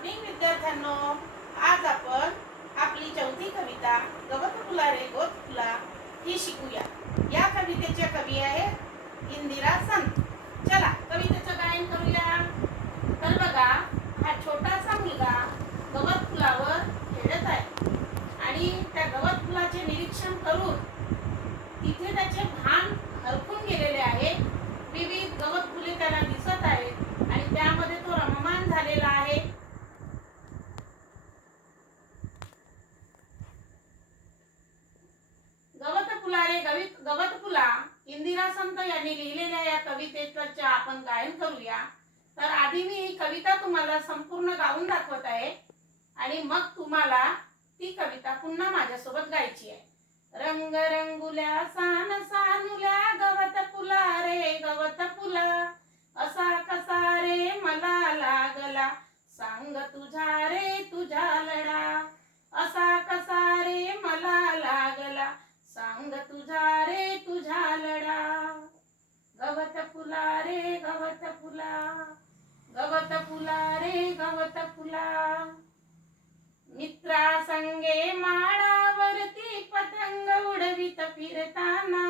Morning विद्यार्थ्यांनो, आज आपण आपली चौथी कविता गवत फुला रे गोत फुला ही शिकूया। या कवितेचे कवी आहेत इंदिरा संत। चला कवितेचं गायन करूया। तर बघा, हा छोटासा मुलगा गवत फुलावर खेळत आहे आणि त्या गवत फुलाचे निरीक्षण करून तिथे त्याचे भान हरपून गेलेले आहे। विविध गवत फुले त्याला दिसत आहेत आणि त्यामध्ये तो रममाण झालेला आहे। गवत फुला इंदिरा संत यांनी लिहिलेल्या या कवितेचं आपण गायन करूया। तर आधी मी ही कविता तुम्हाला संपूर्ण गाऊन दाखवत आहे आणि मग तुम्हाला ती कविता पुन्हा माझ्यासोबत गायची आहे। रंग रंगुल्या सान सानुल्या गवत फुला रे गवत फुला, असा कसा रे मला लागला सांग तुझा रे तुझा लढा, असा कसा रे मला लागला सांग तुझा रे तुझा लढा। गवत फुला रे गवत फुला, गवत फुला रे गवत फुला, मित्रा संगे माळावरती पतंग उडवीत फिरताना,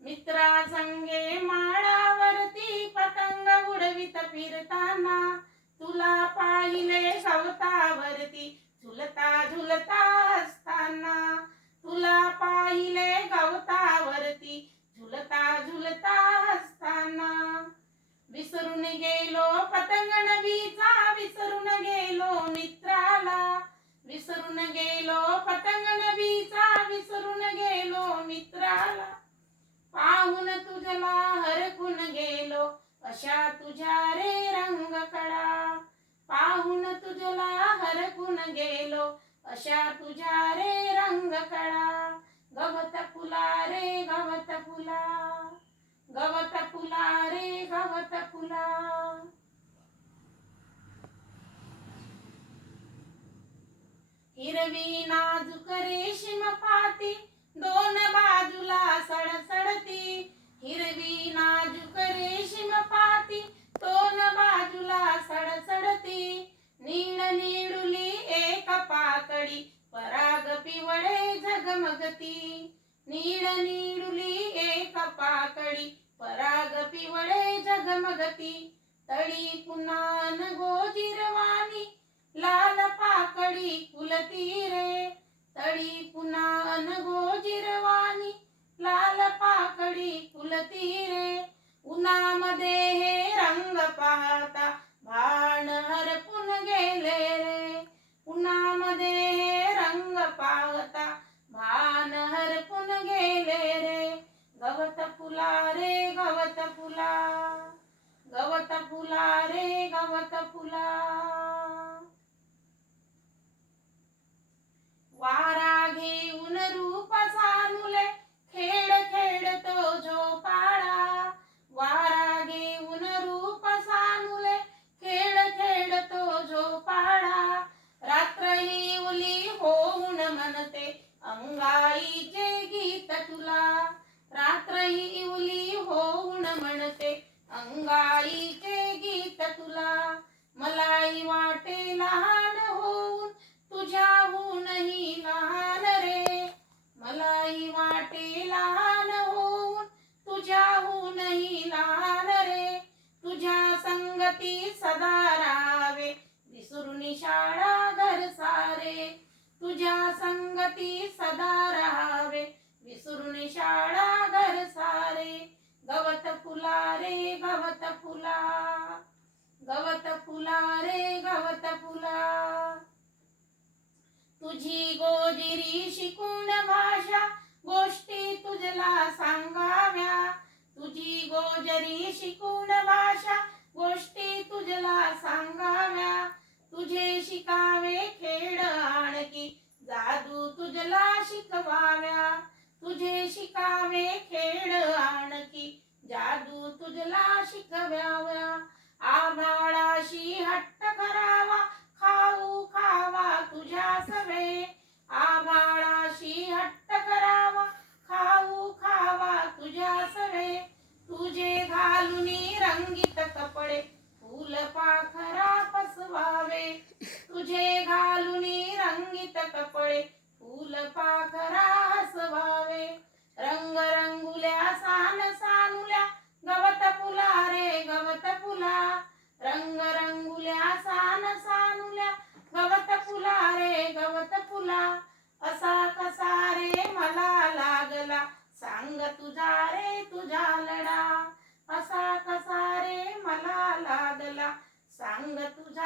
मित्रा संगे माळावरती पतंग उडवीत फिरताना, तुला पाहिले गवतावरती झुलता झुलता असताना, तुला पाहिले गवतावरती झुलता झुलता असताना, विसरून गेलो पतंग नभीचा विसरून गेलो मित्राला, विसरून गेलो पतंग नभीचा विसरून गेलो मित्राला, पाहून तुझला हरखून गेलो अशा तुझ्या रे रंगकडा, पाहून तुझला हरखून गेलो अशा तुझ्या रे रंगकडा। गवत फुला रे गवत फुला, गवत फुला रे गवत फुला, हिरवी नाजूक रेशीम पाती दोन बाजूला सडसडती, हिरवी नाजूक रेशीम पाती दोन बाजूला सडसडती, नीळ निडुली एक पाकळी पराग पिवळे झगमगती, नीळ निडुली एक पाकळी पराग पिवळे झगमगती, तळी पुन्हा गोजिरवाणी लाल पाकळी फुलती रे, तळी पुन्हा गोजिरवाणी लाल पाकळी फुलती रे, उन्हामध्ये हे रंग पाहता भान हरपून गेले रे, उन्हामध्ये हे रंग पाहता भान हरपून गेले रे। गवत फुला रे गवत फुला, गवत फुला रे गवत फुला, वारा घेऊन रूप सानुले खेळ खेळतो झोपाळा, वारा घेऊन रूप सानुले खेळ खेळतो झोपाळा, रात्र येऊली होऊन म्हणते अंगाईचे गीत तुला, रात्र येऊली होऊन म्हणते अंगाईचे गीत तुला, मलाही वाटे लहान होऊन तुझ्याहूनही लहान रे, मलाही वाटे लहान होऊन तुझ्याहूनही लहान रे, तुझ्या संगती सदा राहावे विसरून शाळा घर सारे, तुझ्या संगती सदा राहावे विसरून शाळा घर सारे। गवत फुला रे गवत फुला, गवत फुला रे गवत फुला, तुझी गोजिरी शिकून भाषा गोष्टी तुझला सांगाव्या, तुझी गोजरी शिकून भाषा गोष्टी तुझला सांगाव्या, तुझे शिकावे खेळ आणखी जादू तुझला शिकवाव्या, तुझे शिकावे खेळ आणखी जादू तुझला शिकवाव्या, आभाळाशी हट्ट करावा खाऊ खावा तुझ्या सवे, आभाळाशी हट्ट करावा खाऊ खावा तुझ्या सवे, तुझे घालुनी रंगीत कपडे फूल पाखरा पसवावे, तुझा रे तुझा लढा, असा कसा रे मला लागला, सांग तुझा